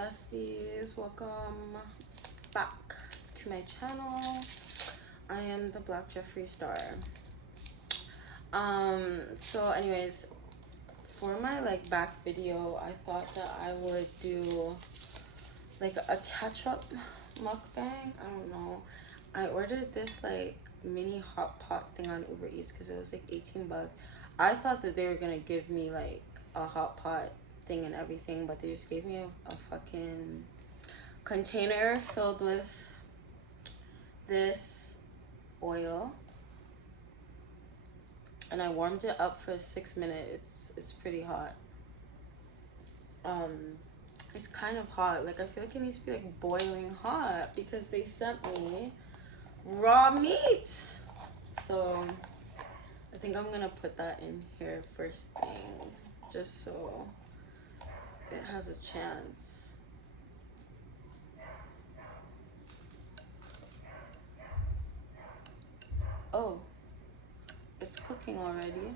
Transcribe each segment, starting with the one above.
besties, welcome back to my channel. I am the Black Jeffree Star. So anyways, for my like back video, I thought that I would do like a catch-up mukbang. I don't know, I ordered this like mini hot pot thing on Uber Eats because it was like 18 bucks. I thought that they were gonna give me like a hot pot thing and everything, but they just gave me a fucking container filled with this oil, and I warmed it up for 6 minutes. It's pretty hot. It's kind of hot. Like I feel like it needs to be like boiling hot because they sent me raw meat. So I think I'm gonna put that in here first thing, just so it has a chance. Oh, it's cooking already.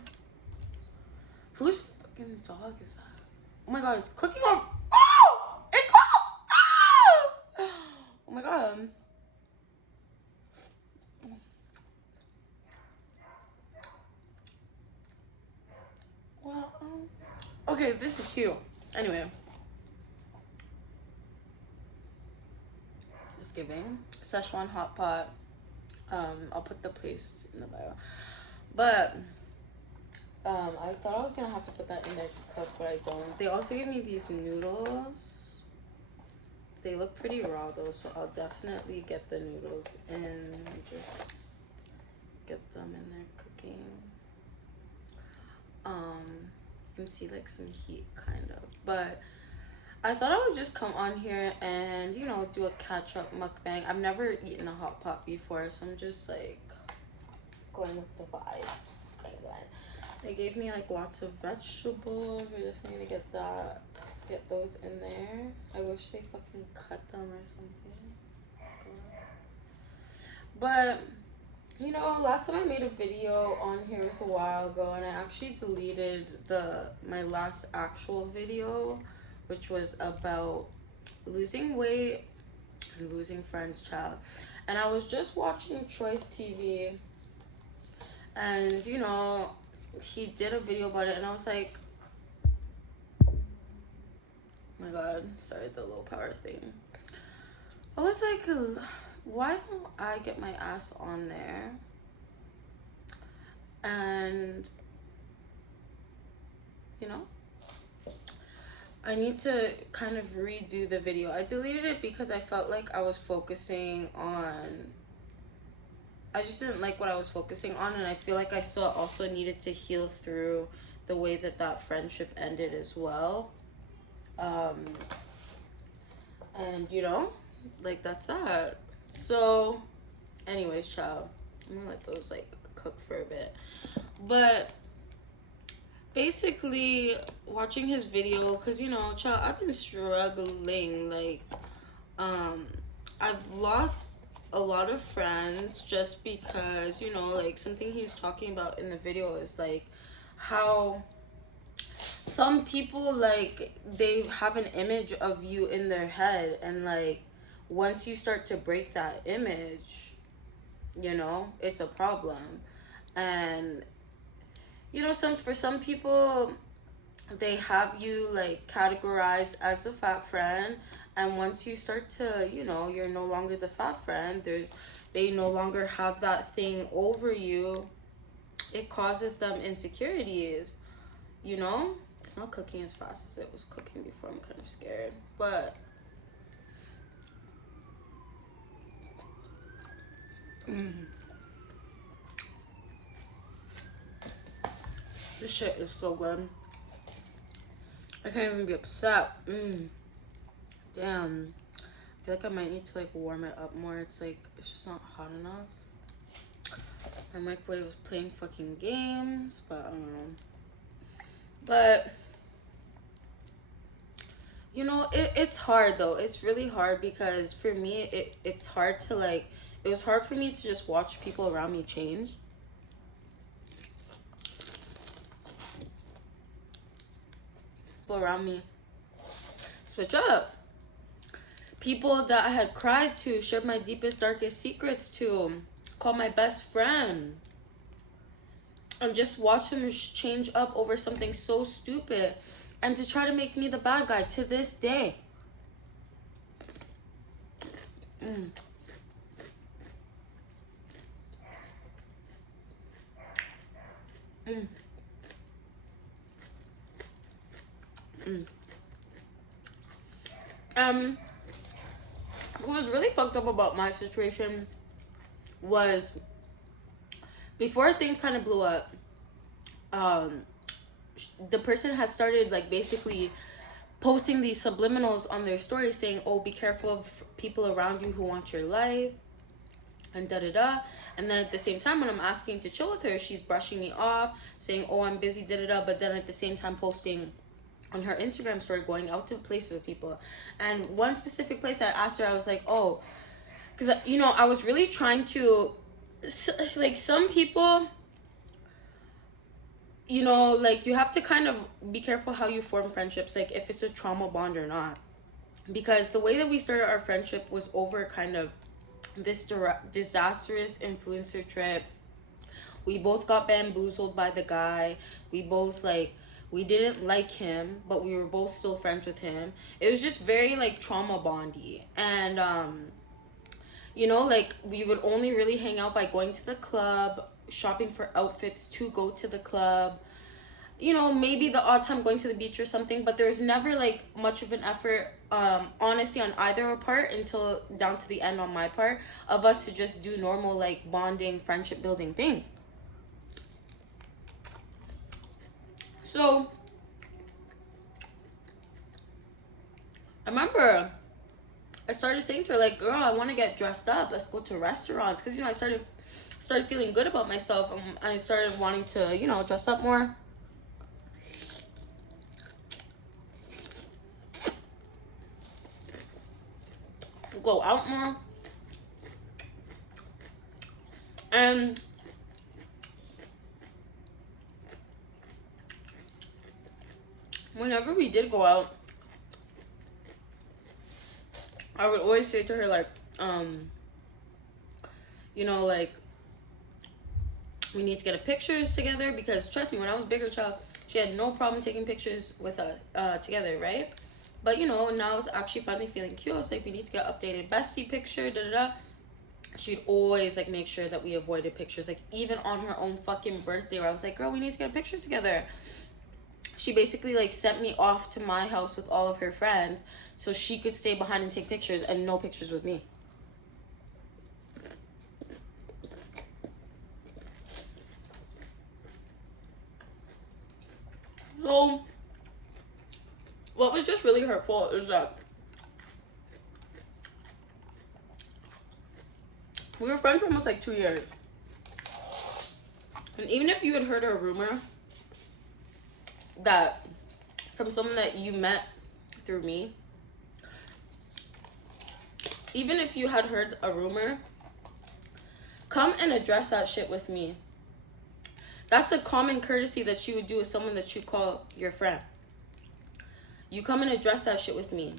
Whose fucking dog is that? Oh my god, it's cooking on. Oh! It cooked! Ah! Oh my god. Well, okay, this is cute. Anyway. It's giving. Szechuan hot pot. I'll put the place in the bio. But I thought I was gonna have to put that in there to cook, but I don't. They also gave me these noodles. They look pretty raw though, so I'll definitely get the noodles and just get them in there cooking. You can see like some heat kind of, but I thought I would just come on here and, you know, do a catch-up mukbang. I've never eaten a hot pot before, so I'm just like going with the vibes. They gave me like lots of vegetables. We're definitely gonna get those in there. I wish they fucking cut them or something. But you know, last time I made a video on here was a while ago, and I actually deleted my last actual video, which was about losing weight and losing friends, child. And I was just watching Choice TV, and you know, he did a video about it, and I was like, oh my god, sorry, the low power thing. I was like, why don't I get my ass on there and, you know, I need to kind of redo the video. I deleted it because I felt like I was focusing on, I just didn't like what I was focusing on, and I feel like I still also needed to heal through the way that that friendship ended as well. And you know, like that's that. So anyways, child, I'm gonna let those like cook for a bit. But basically watching his video, because you know, child, I've been struggling. Like I've lost a lot of friends just because, you know, like something he was talking about in the video is like how some people, like, they have an image of you in their head, and like once you start to break that image, you know, it's a problem. And you know, for some people, they have you like categorized as a fat friend, and once you start to, you know, you're no longer the fat friend, they no longer have that thing over you, it causes them insecurities, you know. It's not cooking as fast as it was cooking before. I'm kind of scared, but this shit is so good. I can't even be upset. Damn. I feel like I might need to like warm it up more. It's like, it's just not hot enough. My microwave was playing fucking games, but I don't know. But you know, it's hard though. It's really hard because for me, it's hard to like, it was hard for me to just watch people around me change. People around me switch up. people that I had cried to, shared my deepest, darkest secrets to, called my best friend, and just watch them change up over something so stupid, and to try to make me the bad guy to this day. Mm. Mm. Mm. What was really fucked up about my situation was before things kind of blew up, um, the person has started like basically posting these subliminals on their stories saying, oh, be careful of people around you who want your life, and da da da. And then at the same time, when I'm asking to chill with her, she's brushing me off, saying, oh, I'm busy, da da da. But then at the same time, posting on her Instagram story, going out to places with people. And one specific place, I asked her, I was like, oh, because, you know, I was really trying to, like, some people, you know, like, you have to kind of be careful how you form friendships, like, if it's a trauma bond or not. Because the way that we started our friendship was over kind of this disastrous influencer trip. We both got bamboozled by the guy. We both, like, we didn't like him, but we were both still friends with him. It was just very, like, trauma bondy. And, you know, like, we would only really hang out by going to the club, shopping for outfits to go to the club. You know, maybe the odd time going to the beach or something, but there was never like much of an effort, honestly, on either part until down to the end on my part of us to just do normal like bonding, friendship building things. So I remember I started saying to her like, "Girl, I want to get dressed up. Let's go to restaurants." Because, you know, I started feeling good about myself, and I started wanting to, you know, dress up more, go out more. And whenever we did go out, I would always say to her like, you know, like, we need to get a pictures together, because trust me, when I was bigger child, she had no problem taking pictures with us together, right? But, you know, now I was actually finally feeling cute. I was like, we need to get updated bestie picture, da da da. She'd always like make sure that we avoided pictures, like even on her own fucking birthday, where I was like, girl, we need to get a picture together. She basically like sent me off to my house with all of her friends so she could stay behind and take pictures, and no pictures with me. So what was just really hurtful is that we were friends for almost like 2 years. And even if you had heard a rumor that from someone that you met through me, even if you had heard a rumor, come and address that shit with me. That's a common courtesy that you would do with someone that you call your friend. You come and address that shit with me.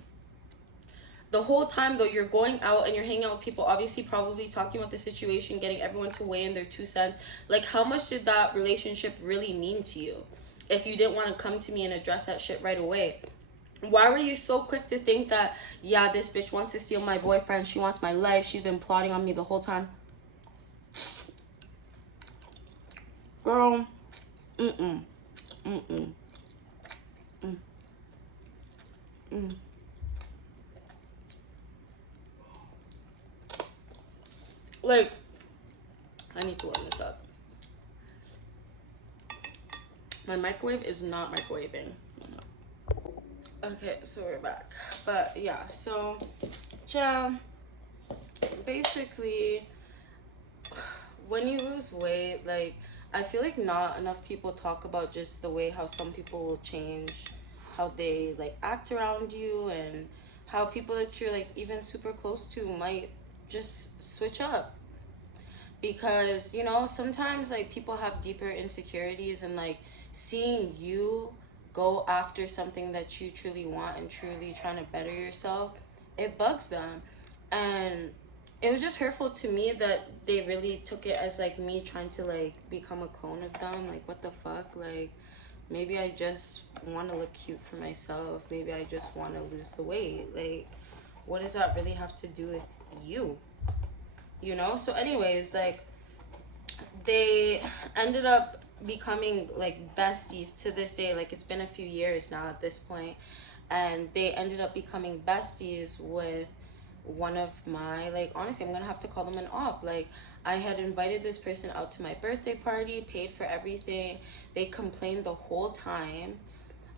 The whole time, though, you're going out and you're hanging out with people, obviously probably talking about the situation, getting everyone to weigh in their 2 cents. Like, how much did that relationship really mean to you if you didn't want to come to me and address that shit right away? Why were you so quick to think that, yeah, this bitch wants to steal my boyfriend, she wants my life, she's been plotting on me the whole time? Girl, mm-mm, mm-mm, mm, mm. Like, I need to warm this up. My microwave is not microwaving. Okay, so we're back. But yeah, so yeah, basically, when you lose weight, like, I feel like not enough people talk about just the way how some people will change, how they like act around you, and how people that you're like even super close to might just switch up. Because, you know, sometimes like people have deeper insecurities, and like seeing you go after something that you truly want and truly trying to better yourself it bugs them. And it was just hurtful to me that they really took it as like me trying to like become a clone of them. Like, what the fuck? Like, maybe I just want to look cute for myself. Maybe I just want to lose the weight. Like, what does that really have to do with you? You know? So anyways, like, they ended up becoming like besties to this day. Like, it's been a few years now at this point, and they ended up becoming besties with one of my, like, honestly, I'm gonna have to call them an op. Like, I had invited this person out to my birthday party, paid for everything. They complained the whole time,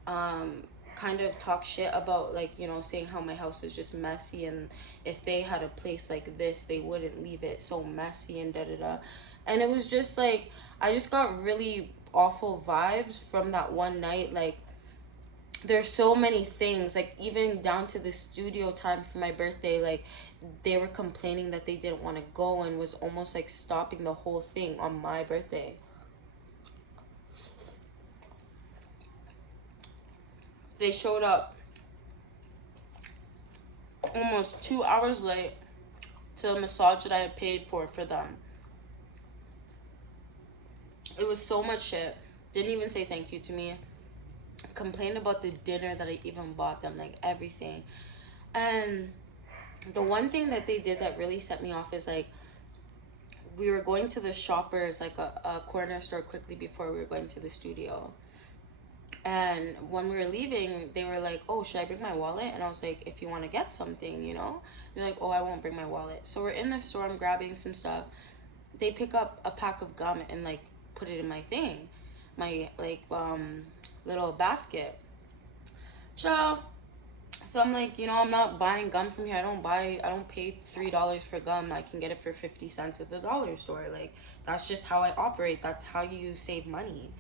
um kind of talk shit about, like, you know, saying how my house is just messy, and if they had a place like this they wouldn't leave it so messy, and da da da. And it was just like, I just got really awful vibes from that one night. Like, there's so many things, like even down to the studio time for my birthday. Like, they were complaining that they didn't want to go, and was almost like stopping the whole thing on my birthday. They showed up almost 2 hours late to the massage that I had paid for them. It was so much shit. Didn't even say thank you to me. Complained about the dinner that I even bought them, like everything. And the one thing that they did that really set me off is like, we were going to the Shoppers, like a corner store, quickly before we were going to the studio. And when we were leaving, they were like, oh, should I bring my wallet? And I was like, if you want to get something, you know? They're like, oh, I won't bring my wallet. So we're in the store, I'm grabbing some stuff. They pick up a pack of gum and like put it in my thing, my like little basket. Ciao. So I'm like, you know, I'm not buying gum from here. I don't pay $3 for gum. I can get it for 50 cents at the dollar store. Like, that's just how I operate. That's how you save money.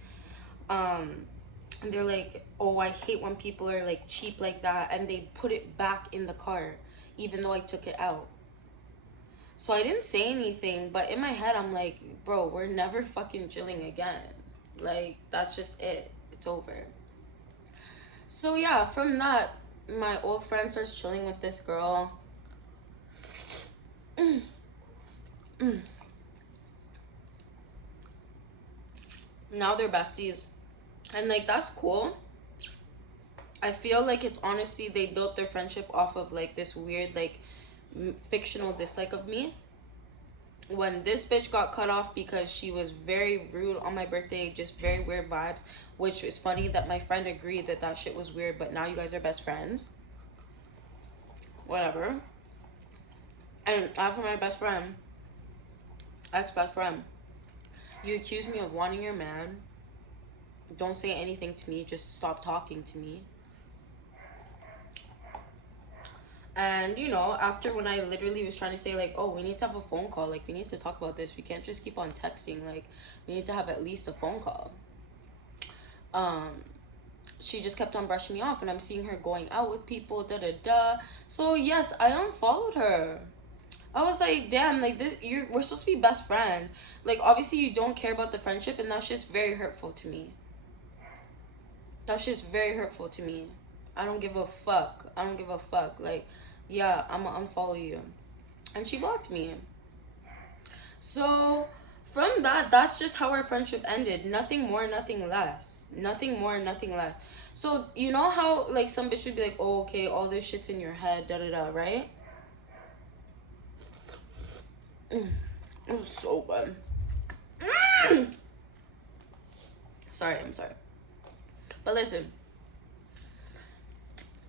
And they're like, oh, I hate when people are like cheap like that, and they put it back in the cart even though I took it out. So I didn't say anything, but in my head I'm like, bro, we're never fucking chilling again. Like, that's just it. It's over. So yeah, from that, my old friend starts chilling with this girl. Now they're besties. And like, that's cool. I feel like it's honestly, they built their friendship off of like this weird, like, fictional dislike of me. When this bitch got cut off because she was very rude on my birthday, just very weird vibes, which is funny that my friend agreed that that shit was weird, but now you guys are best friends. Whatever. And after my best friend, ex-best friend, you accuse me of wanting your man. Don't say anything to me, just stop talking to me. And you know, after, when I literally was trying to say like, oh, we need to have a phone call, like we need to talk about this, we can't just keep on texting, like we need to have at least a phone call. um she just kept on brushing me off, and I'm seeing her going out with people, da da da. So yes, I unfollowed her. I was like, damn, like this, we're supposed to be best friends. Like, obviously you don't care about the friendship, and that shit's very hurtful to me. That shit's very hurtful to me. I don't give a fuck. I don't give a fuck. Like, yeah, I'ma unfollow you. And she blocked me. So from that, that's just how our friendship ended. Nothing more, nothing less. Nothing more, nothing less. So you know how like some bitch would be like, oh, okay, all this shit's in your head, da da da, right? It was so good. Sorry, I'm sorry. But listen,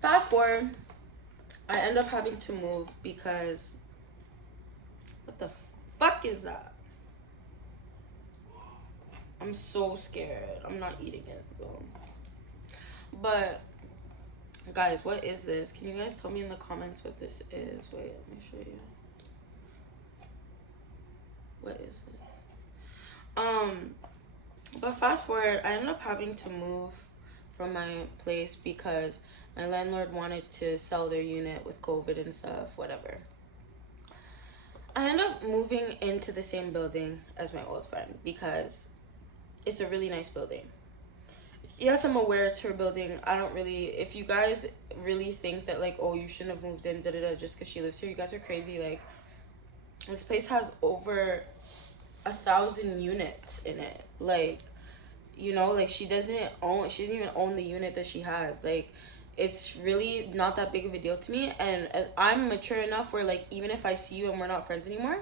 fast forward, I end up having to move because, what the fuck is that? I'm so scared. I'm not eating it though. But guys, what is this? Can you guys tell me in the comments what this is? Wait, let me show you. What is this? But fast forward, I ended up having to move from my place because my landlord wanted to sell their unit with COVID and stuff, whatever. I ended up moving into the same building as my old friend because it's a really nice building. Yes, I'm aware it's her building. I don't really, if you guys really think that like, oh, you shouldn't have moved in, da da da, just because she lives here. You guys are crazy. Like, this place has over 1,000 units in it. Like, you know, like she doesn't even own the unit that she has. Like, it's really not that big of a deal to me. And I'm mature enough where like, even if I see you and we're not friends anymore,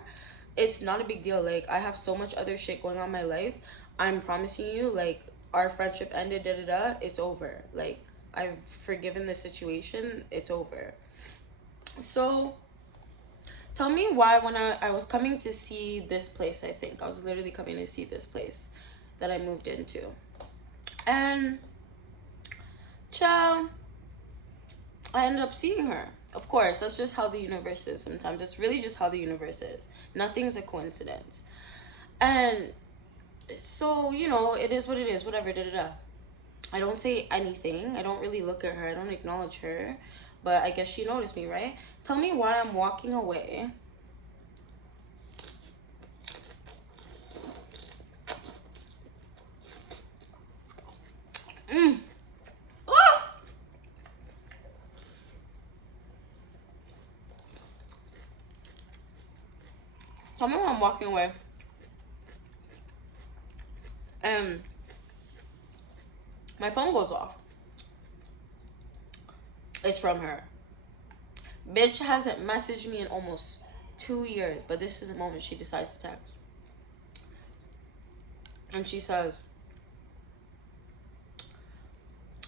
it's not a big deal. Like, I have so much other shit going on in my life. I'm promising you, like, our friendship ended, da da da, it's over. Like, I've forgiven the situation, it's over. So tell me why, when I was coming to see this place, I think I was literally coming to see this place that I moved into. And ciao, I ended up seeing her. Of course, that's just how the universe is sometimes. It's really just how the universe is. Nothing's a coincidence. And so, you know, it is what it is, whatever, da da da. I don't say anything. I don't really look at her. I don't acknowledge her. But I guess she noticed me, right? Tell me why I'm walking away. Ah! Tell me why I'm walking away. And my phone goes off. It's from her. Bitch hasn't messaged me in almost 2 years, but this is the moment she decides to text. And she says,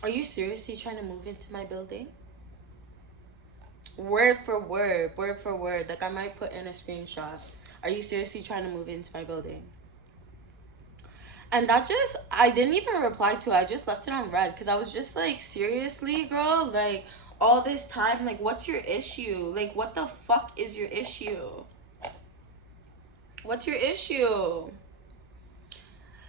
are you seriously trying to move into my building? Word for word, word for word. Like, I might put in a screenshot. Are you seriously trying to move into my building? And that just, I didn't even reply to it. I just left it on red because I was just like, seriously, girl? Like, all this time, like, what's your issue? Like, what the fuck is your issue? What's your issue?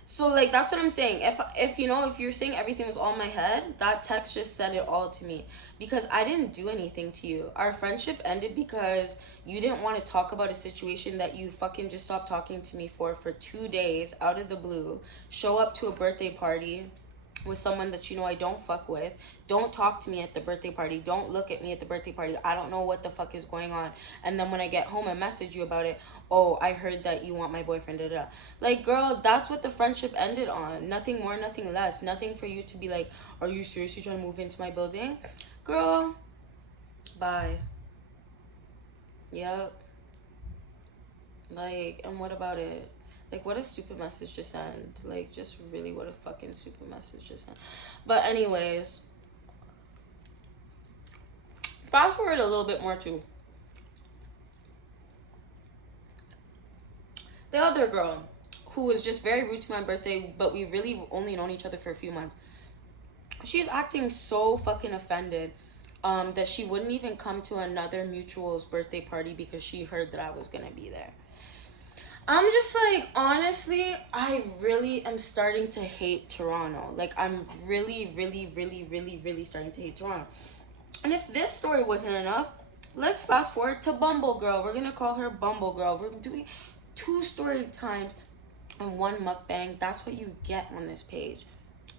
So, like, that's what I'm saying. If you know, if you're saying everything was all in my head, that text just said it all to me. Because I didn't do anything to you. Our friendship ended because you didn't want to talk about a situation that you fucking just stopped talking to me for 2 days out of the blue. Show up to a birthday party with someone that you know I don't fuck with. Don't talk to me at the birthday party. Don't look at me at the birthday party. I don't know what the fuck is going on. And then when I get home, I message you about it. Oh, I heard that you want my boyfriend. Da, da, da. Like, girl, that's what the friendship ended on. Nothing more, nothing less. Nothing for you to be like, are you seriously trying to move into my building? Girl, bye. Yep. Like, and what about it? Like, what a stupid message to send. Like, just really what a fucking stupid message to send. But anyways, fast forward a little bit more too. The other girl, who was just very rude to my birthday, but we really only known each other for a few months. She's acting so fucking offended that she wouldn't even come to another mutual's birthday party because she heard that I was gonna be there. I'm just like, honestly, I really am starting to hate Toronto. Like, I'm really, really, really, really, really starting to hate Toronto. And if this story wasn't enough, let's fast forward to Bumble Girl. We're gonna call her Bumble Girl. We're doing 2 story times and 1 mukbang. That's what you get on this page.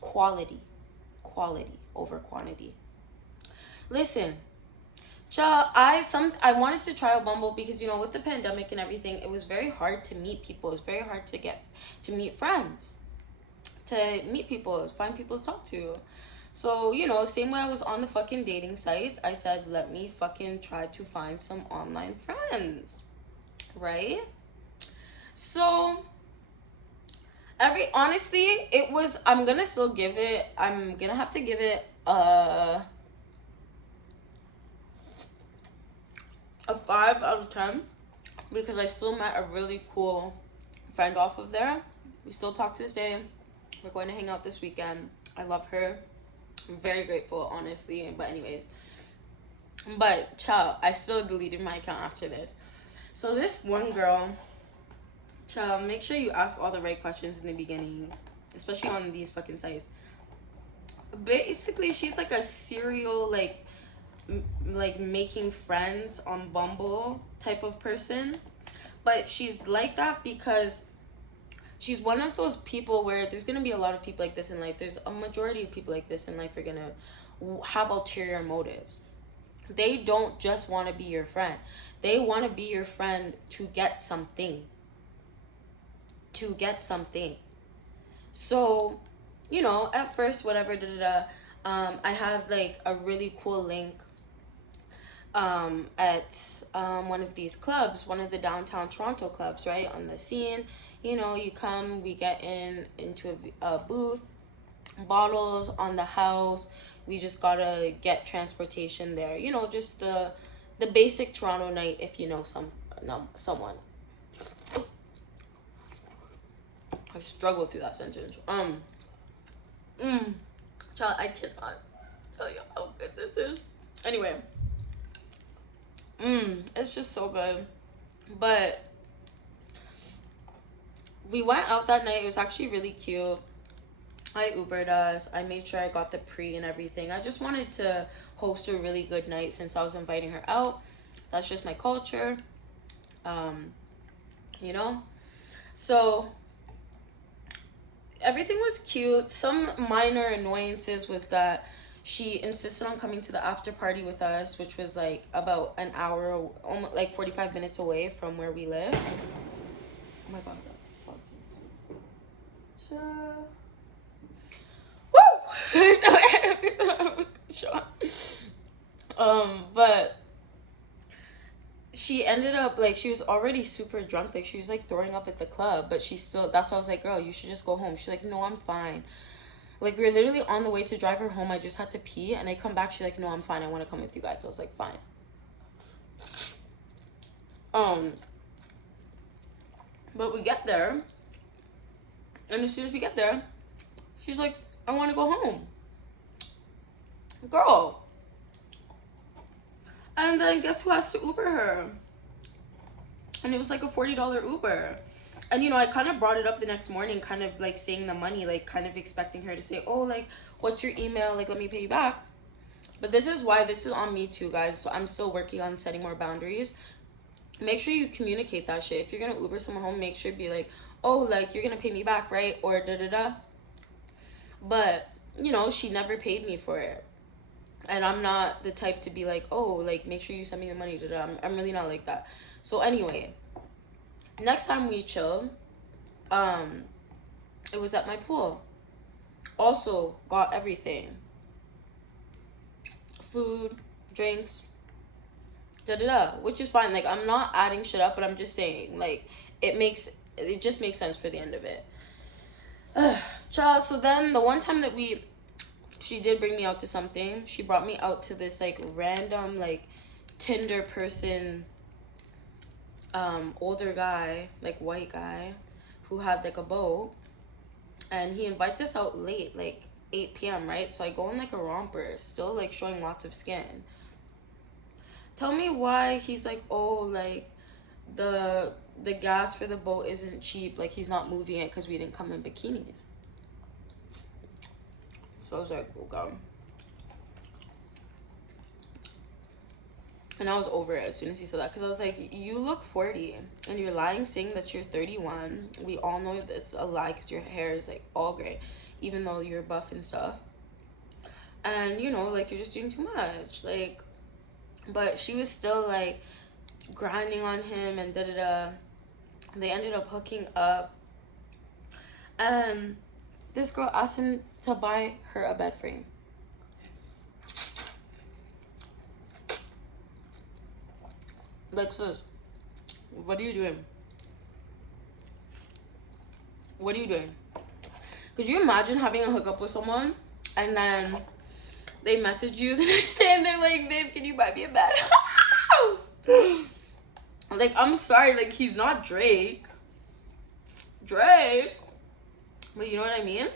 Quality. Quality over quantity. Listen. Child, I wanted to try a Bumble because, you know, with the pandemic and everything, it was very hard to meet people. It was very hard to meet friends, to meet people, find people to talk to. So, you know, same way I was on the fucking dating sites, I said, let me fucking try to find some online friends, right? So, honestly, it was, I'm gonna have to give it a 5 out of 10 because I still met a really cool friend off of there. We still talk to this day. We're going to hang out this weekend. I love her. I'm very grateful, honestly. But anyways, child, I still deleted my account after this. So this one girl, child, make sure you ask all the right questions in the beginning, especially on these fucking sites. Basically, she's like a serial like making friends on Bumble type of person, but she's like that because she's one of those people where there's gonna be a lot of people like this in life. There's a majority of people like this in life are gonna have ulterior motives. They don't just want to be your friend. They want to be your friend to get something. To get something. So, you know, at first, whatever, I had like a really cool link at one of these clubs, one of the downtown Toronto clubs, right? On the scene, you know, you come, we get into a booth, bottles on the house. We just gotta get transportation there. You know, just the basic Toronto night if you know someone. I struggled through that sentence. Child, I cannot tell you how good this is. Anyway, it's just so good. But we went out that night. It was actually really cute. I Ubered us. I made sure I got the pre and everything. I just wanted to host a really good night since I was inviting her out. That's just my culture. You know? So everything was cute. Some minor annoyances was that she insisted on coming to the after party with us, which was like about an hour, almost like 45 minutes away from where we live. Oh my god, that fucking woo! I was gonna show. But she ended up like she was already super drunk, like she was like throwing up at the club, but she still, that's why I was like, girl, you should just go home. She's like, no, I'm fine. Like, we were literally on the way to drive her home. I just had to pee, and I come back. She's like, no, I'm fine. I want to come with you guys. I was like, fine. But we get there, and as soon as we get there, she's like, I want to go home. Girl. And then guess who has to Uber her? And it was like a $40 Uber. And, you know, I kind of brought it up the next morning, kind of like saying the money, like kind of expecting her to say, oh, like, what's your email? Like, let me pay you back. But this is why this is on me too, guys. So I'm still working on setting more boundaries. Make sure you communicate that shit. If you're going to Uber someone home, make sure to be like, oh, like, you're going to pay me back, right? Or da-da-da. But, you know, she never paid me for it. And I'm not the type to be like, oh, like, make sure you send me the money. Da-da. I'm really not like that. So anyway, next time we chill, it was at my pool. Also got everything. Food, drinks, da-da-da. Which is fine. Like, I'm not adding shit up, but I'm just saying, like, it just makes sense for the end of it. Child, so then the one time that she did bring me out to something. She brought me out to this, like, random, like, Tinder person, older guy, like, white guy, who had, like, a boat. And he invites us out late, like, 8 p.m., right? So I go in, like, a romper, still, like, showing lots of skin. Tell me why he's like, oh, like, the gas for the boat isn't cheap. Like, he's not moving it because we didn't come in bikinis. So I was like, okay. And I was over it as soon as he said that. Because I was like, you look 40. And you're lying saying that you're 31. We all know that's a lie because your hair is, like, all gray. Even though you're buff and stuff. And, you know, like, you're just doing too much. Like, but she was still, like, grinding on him and da-da-da. They ended up hooking up. And this girl asked him to buy her a bed frame. Like, sis, what are you doing? What are you doing? Could you imagine having a hookup with someone and then they message you the next day and they're like, babe, can you buy me a bed? Like, I'm sorry, like, he's not Drake. But you know what I mean?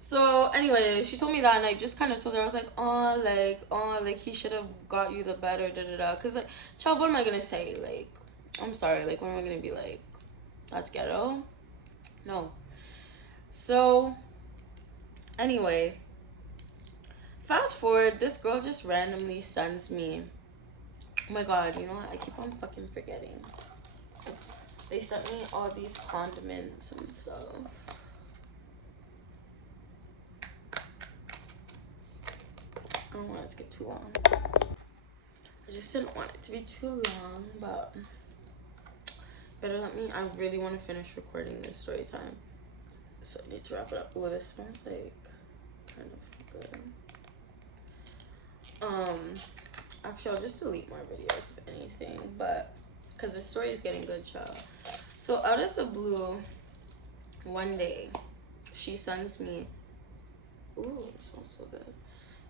So anyway, she told me that, and I just kind of told her, I was like, oh, like, he should have got you the better, da-da-da. Because, like, child, what am I going to say? Like, I'm sorry, like, what am I going to be like? That's ghetto? No. So, anyway, fast forward, this girl just randomly sends me, oh my god, you know what? I keep on fucking forgetting. They sent me all these condiments and stuff. don't want it to get too long. I just didn't want it to be too long, but better let me. I really want to finish recording this story time, so I need to wrap it up. Oh, this smells like kind of good. Actually, I'll just delete more videos if anything, but because the story is getting good, child. So out of the blue, one day, she sends me. Ooh, it smells so good.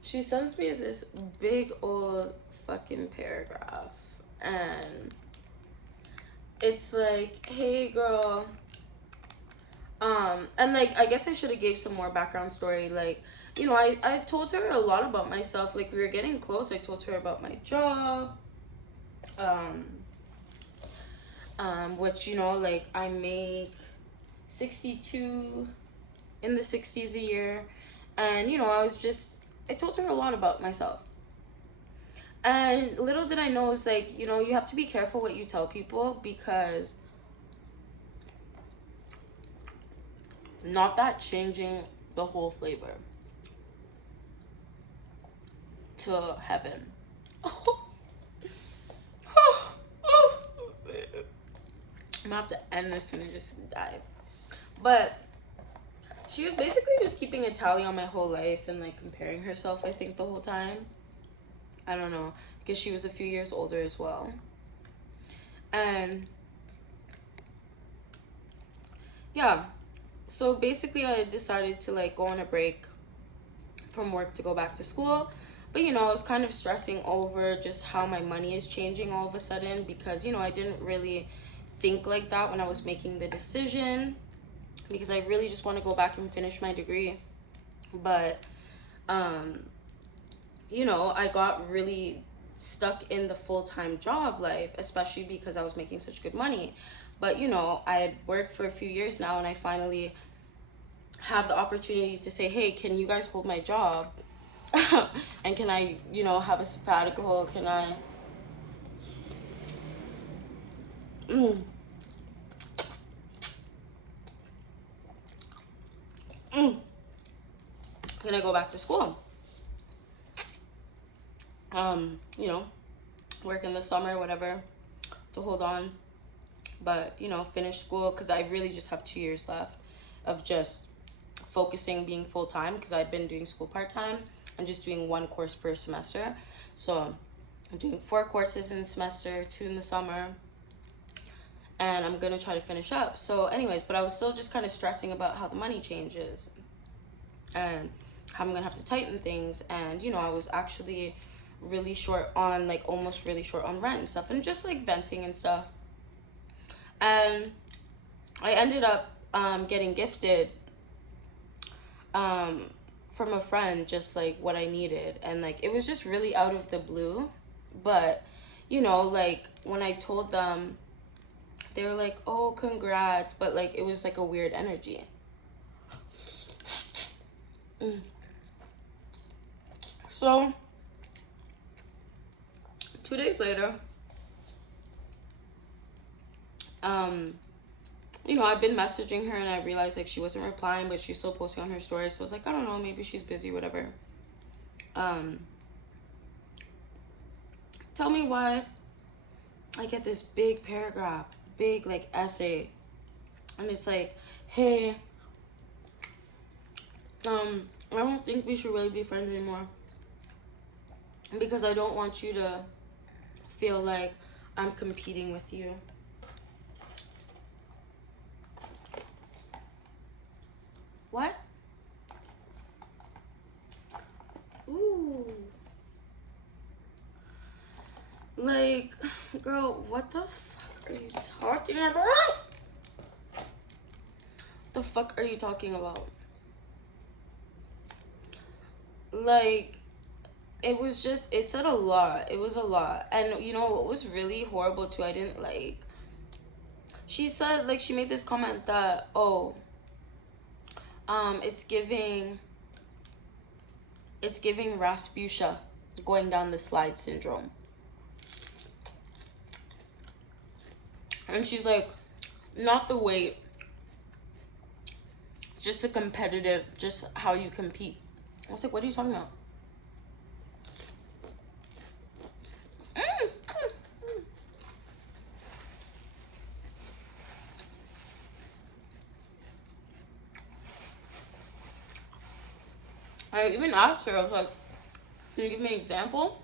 She sends me this big old fucking paragraph, and it's like, hey girl, and like, I guess I should have gave some more background story. Like, you know, I told her a lot about myself. Like, we were getting close. I told her about my job, which, you know, like, I make 62 in the 60s a year, and, you know, I told her a lot about myself. And little did I know, it's like, you know, you have to be careful what you tell people, because not that changing the whole flavor to heaven. I'm gonna have to end this one and just dive. But she was basically just keeping a tally on my whole life and like comparing herself, I think, the whole time. I don't know, because she was a few years older as well. And yeah, so basically I decided to like go on a break from work to go back to school. But, you know, I was kind of stressing over just how my money is changing all of a sudden, because, you know, I didn't really think like that when I was making the decision, because I really just want to go back and finish my degree. But you know, I got really stuck in the full-time job life, especially because I was making such good money. But, you know, I had worked for a few years now, and I finally have the opportunity to say, hey, can you guys hold my job? And can I, you know, have a sabbatical? Can I mm, mm, can I go back to school? You know, work in the summer, whatever, to hold on. But, you know, finish school, because I really just have 2 years left of just focusing being full-time, because I've been doing school part-time and just doing one course per semester. So I'm doing 4 courses in the semester, 2 in the summer, and I'm gonna try to finish up. So anyways, but I was still just kind of stressing about how the money changes and how I'm gonna have to tighten things. And, you know, I was actually really short on, like, almost really short on rent and stuff, and just like venting and stuff. And I ended up getting gifted from a friend just like what I needed, and like it was just really out of the blue. But, you know, like when I told them, they were like, oh, congrats, but like it was like a weird energy. So 2 days later, you know, I've been messaging her, and I realized like she wasn't replying, but she's still posting on her story. So I was like, I don't know, maybe she's busy, whatever. Tell me why I get this big paragraph, big like essay, and it's like, hey, I don't think we should really be friends anymore, because I don't want you to feel like I'm competing with you. What? Ooh. Like, girl, what the fuck are you talking about? The fuck are you talking about? Like, it was just, it said a lot. It was a lot. And, you know, what was really horrible too, I didn't like, she said, like, she made this comment that, oh, it's giving Rasputia going down the slide syndrome. And she's like, not the weight, just a competitive, just how you compete. I was like, what are you talking about? I even asked her, I was like, can you give me an example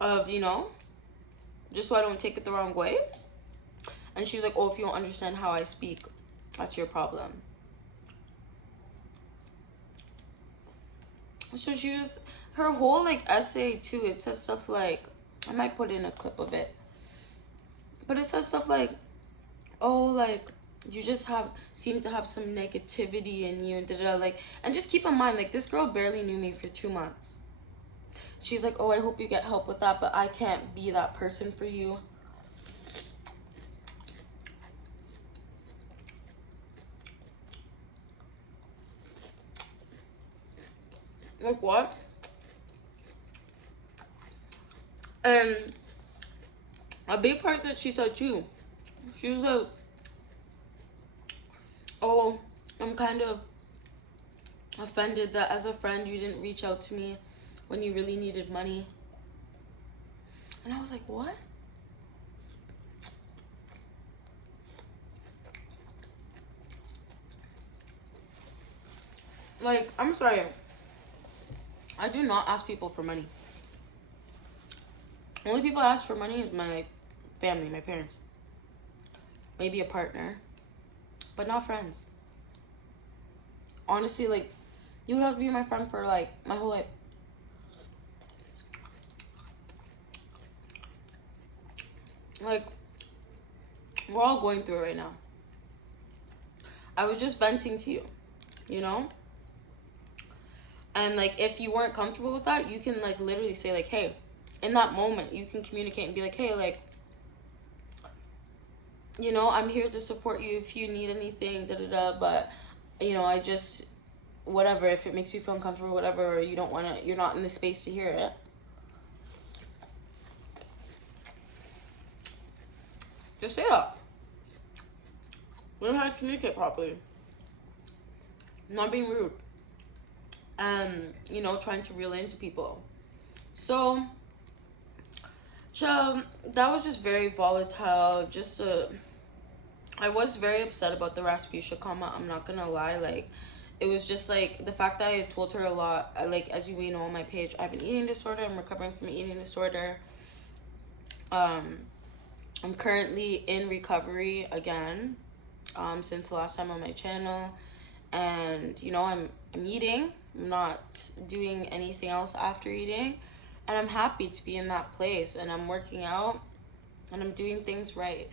of, just so I don't take it the wrong way? And she's like, oh, if you don't understand how I speak, that's your problem. So she was, her whole like essay too, it says stuff like, I might put in a clip of it, but it says stuff like, oh, like, you just seem to have some negativity in you, and da-da, like, and just keep in mind, like, this girl barely knew me for 2 months. She's like, oh, I hope you get help with that, but I can't be that person for you. Like, what? And a big part that she said too, she was like, oh, I'm kind of offended that as a friend you didn't reach out to me when you really needed money. And I was like, what? Like, I'm sorry, I do not ask people for money. The only people I ask for money is my family, my parents, maybe a partner, but not friends. Honestly, like, you would have to be my friend for like my whole life. Like, we're all going through it right now. I was just venting to you, you know? And like, if you weren't comfortable with that, you can like literally say like, hey, in that moment, you can communicate and be like, hey, like, I'm here to support you if you need anything, da-da-da, but, I just, whatever, if it makes you feel uncomfortable, whatever, or you don't want to, you're not in the space to hear it. Just say that. Learn how to communicate properly. Not being rude. And, trying to reel into people. So, that was just very volatile. I was very upset about the Rasputia comment. I'm not gonna lie. Like, it was just like the fact that I told her a lot. Like, as you may know on my page, I have an eating disorder. I'm recovering from an eating disorder. I'm currently in recovery again, since the last time on my channel, and I'm eating. I'm not doing anything else after eating, and I'm happy to be in that place. And I'm working out, and I'm doing things right,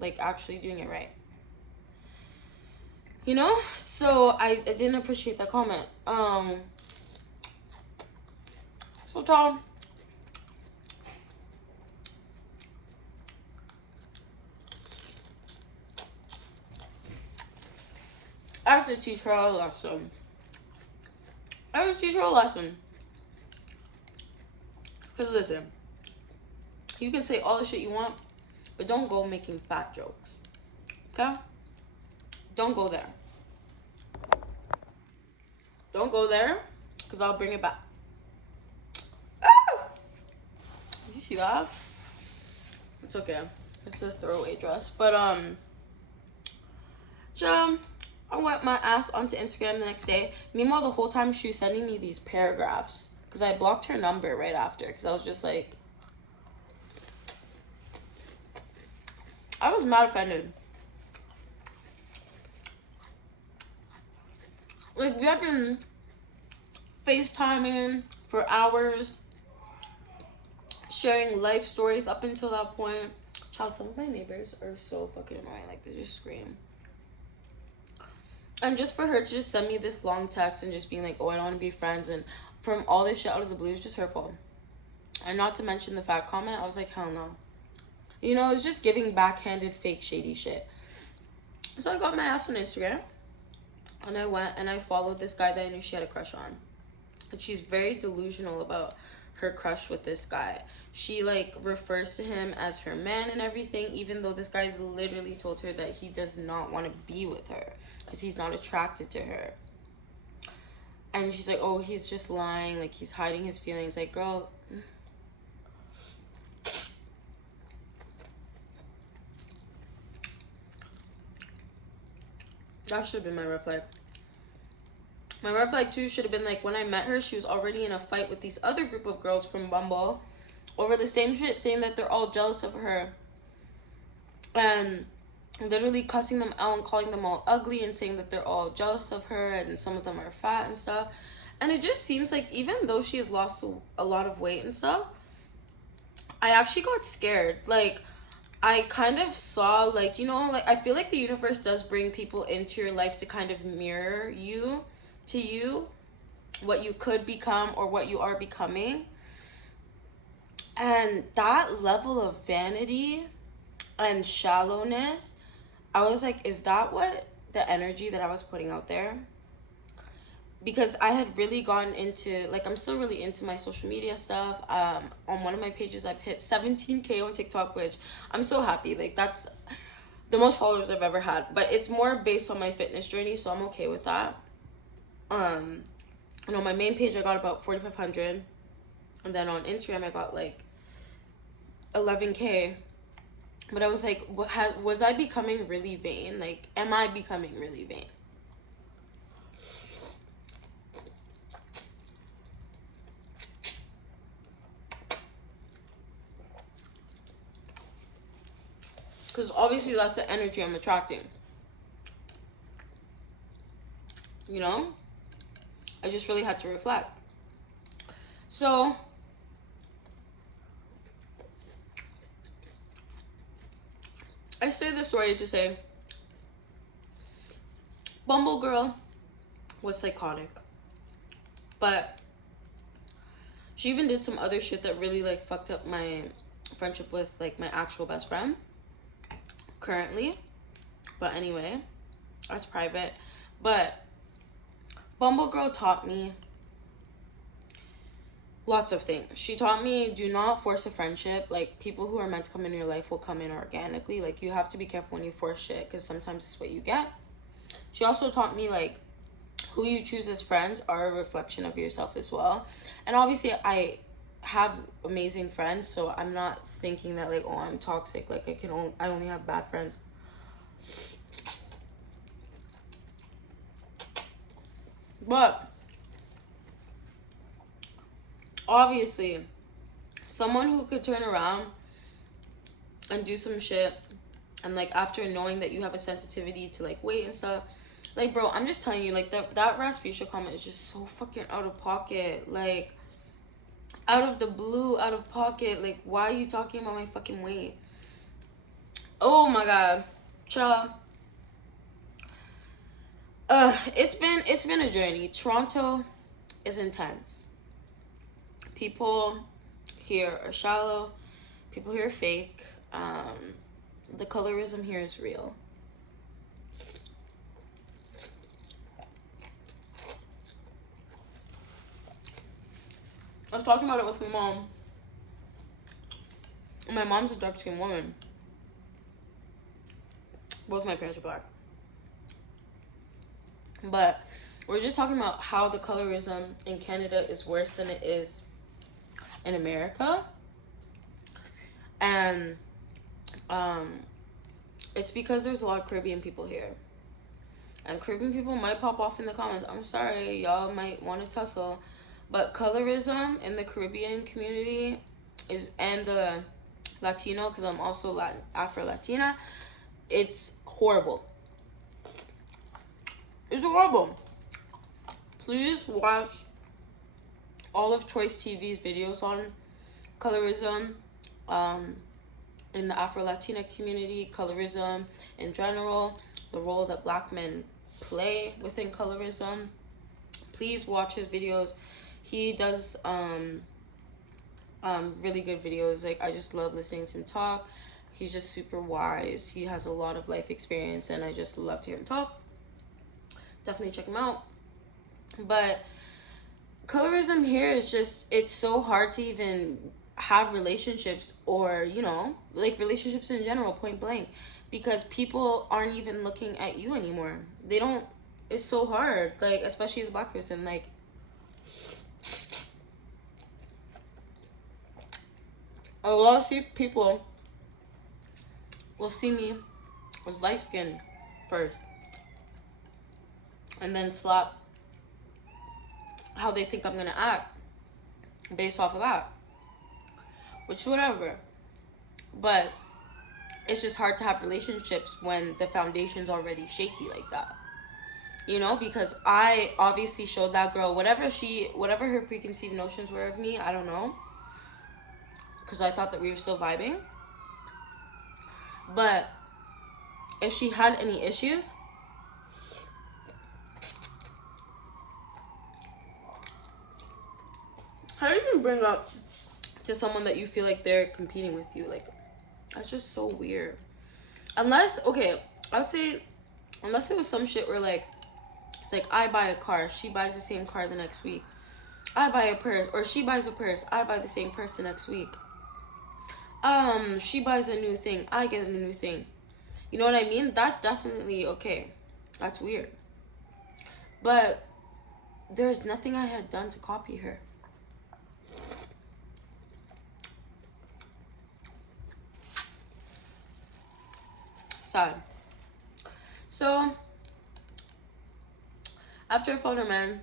like actually doing it right. So I didn't appreciate that comment. So Tom, I have to teach her a lesson. Because listen, you can say all the shit you want, but don't go making fat jokes. Okay? Don't go there. Don't go there, because I'll bring it back. Ah! You see that? It's okay. It's a throwaway dress. But, I went my ass onto Instagram the next day. Meanwhile, the whole time she was sending me these paragraphs, because I blocked her number right after, because I was just like, I was mad offended. Like, we have been FaceTiming for hours, sharing life stories up until that point. Child, some of my neighbors are so fucking annoying. Like, they just scream. And just for her to just send me this long text and just being like, oh, I don't want to be friends, and from all this shit out of the blue, is just hurtful. And not to mention the fat comment, I was like, hell no. It's just giving backhanded, fake, shady shit. So I got my ass on Instagram, and I went and I followed this guy that I knew she had a crush on. And she's very delusional about her crush with this guy. She like refers to him as her man and everything, even though this guy's literally told her that he does not want to be with her because he's not attracted to her. And she's like, oh, he's just lying, like he's hiding his feelings. Like, girl, that should have been my red flag. My red flag too should have been like when I met her, she was already in a fight with these other group of girls from Bumble over the same shit, saying that they're all jealous of her. And literally cussing them out and calling them all ugly and saying that they're all jealous of her and some of them are fat and stuff. And it just seems like even though she has lost a lot of weight and stuff, I actually got scared. Like, I kind of saw, like, you know, like, I feel like the universe does bring people into your life to kind of mirror you to you, what you could become or what you are becoming. And that level of vanity and shallowness, I was like, is that what the energy that I was putting out there? Because I had really gotten into, like, I'm still really into my social media stuff. On one of my pages, I've hit 17K on TikTok, which I'm so happy. Like, that's the most followers I've ever had. But it's more based on my fitness journey, so I'm okay with that. And on my main page, I got about 4,500. And then on Instagram, I got, like, 11K. But I was like, was I becoming really vain? Like, am I becoming really vain? Because obviously that's the energy I'm attracting. You know? I just really had to reflect. So, I say this story to say, Bumble Girl was psychotic. But she even did some other shit that really, like, fucked up my friendship with, like, my actual best friend. Currently. But anyway, that's private. But Bumble Girl taught me lots of things. She taught me, do not force a friendship. Like, people who are meant to come in your life will come in organically. Like, you have to be careful when you force shit, because sometimes it's what you get. She also taught me, like, who you choose as friends are a reflection of yourself as well. And obviously, I have amazing friends, so I'm not thinking that, like, oh, I'm toxic. Like, I only have bad friends. But obviously, someone who could turn around and do some shit, and, like, after knowing that you have a sensitivity to, like, weight and stuff, like, bro, I'm just telling you, like, that Rasputia comment is just so fucking out of pocket. Like, out of the blue, out of pocket. Like, why are you talking about my fucking weight? Oh my god, child. It's been a journey. Toronto is intense. People here are shallow. People here are fake. The colorism here is real. I was talking about it with my mom. My mom's a dark-skinned woman. Both my parents are black. But we're just talking about how the colorism in Canada is worse than it is in America. And it's because there's a lot of Caribbean people here. And Caribbean people might pop off in the comments. I'm sorry, y'all might want to tussle. But colorism in the Caribbean community is, and the Latino, because I'm also Afro-Latina, it's horrible. It's horrible. Please watch all of Choice TV's videos on colorism in the Afro-Latina community, colorism in general, the role that black men play within colorism. Please watch his videos. He does really good videos. Like, I just love listening to him talk. He's just super wise. He has a lot of life experience, and I just love to hear him talk. Definitely check him out. But colorism here is just, it's so hard to even have relationships, or, you know, like, relationships in general, point blank, because people aren't even looking at you anymore. They don't. It's so hard, like, especially as a black person. Like, a lot of people will see me as light skinned first, and then slap how they think I'm gonna act based off of that. Which, whatever. But it's just hard to have relationships when the foundation's already shaky like that. You know, because I obviously showed that girl whatever her preconceived notions were of me, I don't know. Because I thought that we were still vibing. But if she had any issues, how do you even bring up to someone that you feel like they're competing with you? Like, that's just so weird. Unless, okay, I'll say, unless it was some shit where, like, it's like, I buy a car, she buys the same car the next week. I buy a purse, or she buys a purse, I buy the same purse the next week. She buys a new thing, I get a new thing. You know what I mean? That's definitely okay. That's weird. But there's nothing I had done to copy her. Sad. So, after I phoned her man,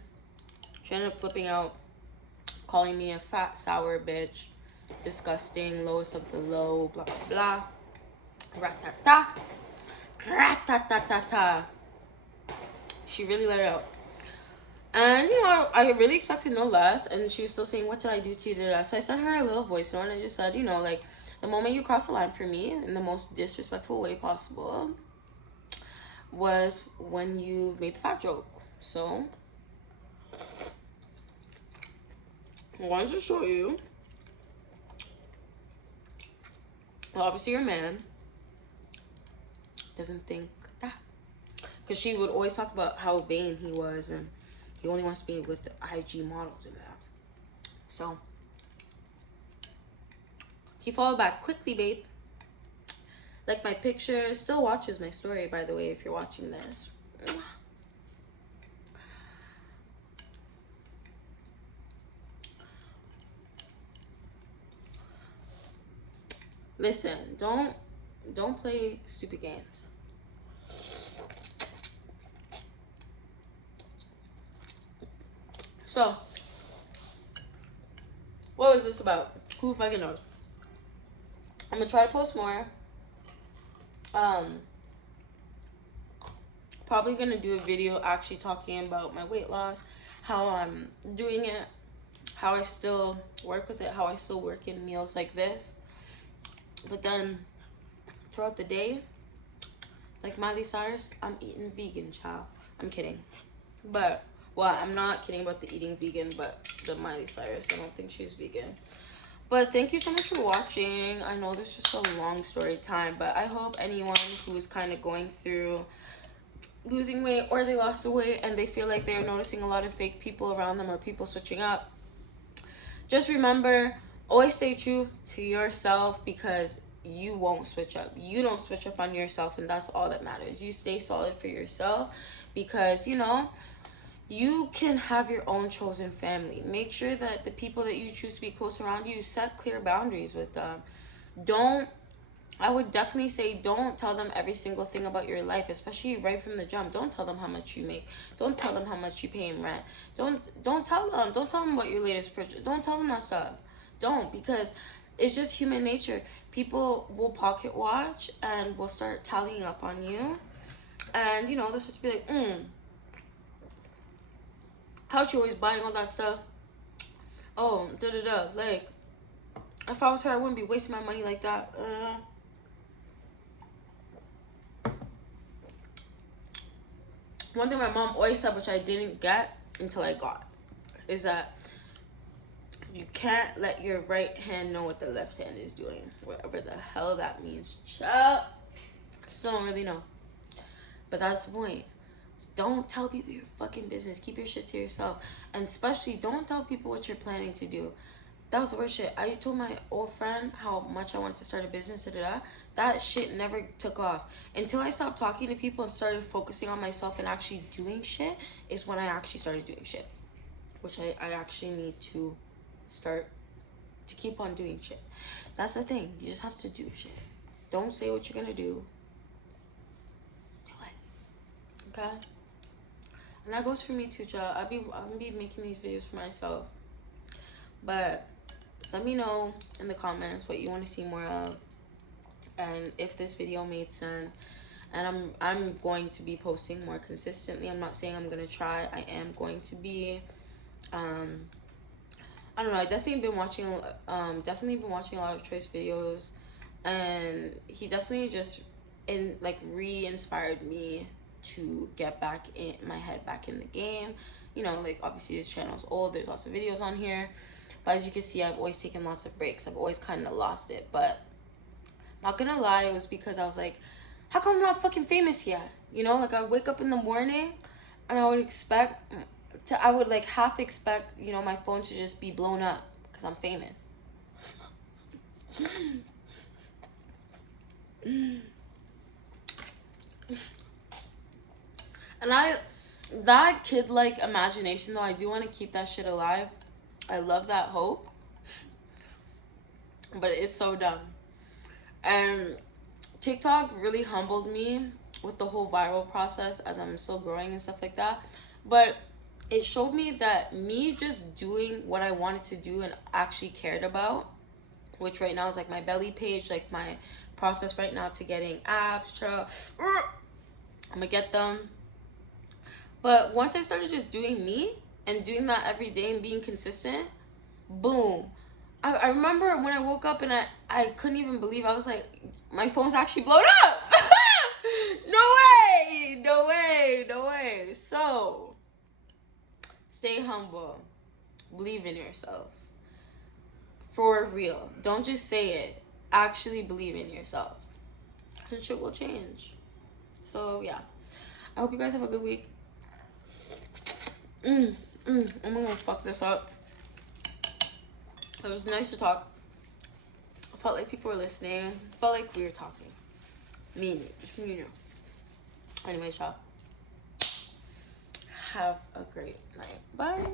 she ended up flipping out, calling me a fat, sour bitch, disgusting, lowest of the low, blah, blah, blah. Ratata. Ratatatata. She really let it out. And, you know, I really expected no less. And she was still saying, what did I do to you? So I sent her a little voice note and I just said, you know, like, the moment you crossed the line for me in the most disrespectful way possible was when you made the fat joke. So, I wanted to show you. Well, obviously your man doesn't think that. Because she would always talk about how vain he was and he only wants to be with the IG models and that. So, he followed back quickly, babe. Like my picture, still watches my story, by the way, if you're watching this. Listen, don't play stupid games. So, what was this about? Who fucking knows? I'm gonna try to post more. Probably gonna do a video actually talking about my weight loss, how I'm doing it, how I still work with it, how I still work in meals like this. But then throughout the day, like Miley Cyrus, I'm eating vegan, child. I'm kidding. But, well, I'm not kidding about the eating vegan, but the Miley Cyrus, I don't think she's vegan. But thank you so much for watching. I know this is just a long story time, but I hope anyone who is kind of going through losing weight or they lost the weight and they feel like they're noticing a lot of fake people around them or people switching up, just remember, always stay true to yourself because you won't switch up. You don't switch up on yourself, and that's all that matters. You stay solid for yourself because, you know, you can have your own chosen family. Make sure that the people that you choose to be close around you, set clear boundaries with them. I would definitely say don't tell them every single thing about your life, especially right from the jump. Don't tell them how much you make. Don't tell them how much you pay in rent. Don't tell them. Don't tell them about your latest purchase. Don't tell them that stuff. Don't, because it's just human nature. People will pocket watch and will start tallying up on you. And, you know, they'll just be like, how's she always buying all that stuff? Oh, da-da-da. Like, if I was her, I wouldn't be wasting my money like that. One thing my mom always said, which I didn't get until I got, is that you can't let your right hand know what the left hand is doing. Whatever the hell that means. Child. Still don't really know. But that's the point. Don't tell people your fucking business. Keep your shit to yourself. And especially, don't tell people what you're planning to do. That was the worst shit. I told my old friend how much I wanted to start a business. That shit never took off. Until I stopped talking to people and started focusing on myself and actually doing shit is when I actually started doing shit. Which I actually need to start to keep on doing shit. That's the thing. You just have to do shit. Don't say what you're gonna do. Do it. Okay? And that goes for me too, child. I'll be making these videos for myself. But let me know in the comments what you want to see more of, and if this video made sense. And I'm going to be posting more consistently. I'm not saying I'm gonna try. I am going to be. I don't know. I definitely been watching a lot of Troy's videos, and he definitely just re-inspired me to get back in my head back in the game. You know, like obviously this channel's old. There's lots of videos on here, but as you can see, I've always taken lots of breaks. I've always kind of lost it, but not gonna lie, it was because I was like, how come I'm not fucking famous yet? You know, like I wake up in the morning and I would like half expect, you know, my phone to just be blown up because I'm famous. And that kid-like imagination though, I do want to keep that shit alive. I love that hope, but it's so dumb. And TikTok really humbled me with the whole viral process as I'm still growing and stuff like that. But it showed me that me just doing what I wanted to do and actually cared about, which right now is like my belly page, like my process right now to getting abs, child. I'm gonna get them. But once I started just doing me and doing that every day and being consistent, boom. I remember when I woke up and I couldn't even believe. I was like, my phone's actually blown up. No way. So, stay humble. Believe in yourself. For real. Don't just say it. Actually believe in yourself. And shit will change. So, yeah. I hope you guys have a good week. I'm gonna fuck this up. It was nice to talk. I felt like people were listening. I felt like we were talking. Me, you know. Anyways, y'all. Have a great night. Bye.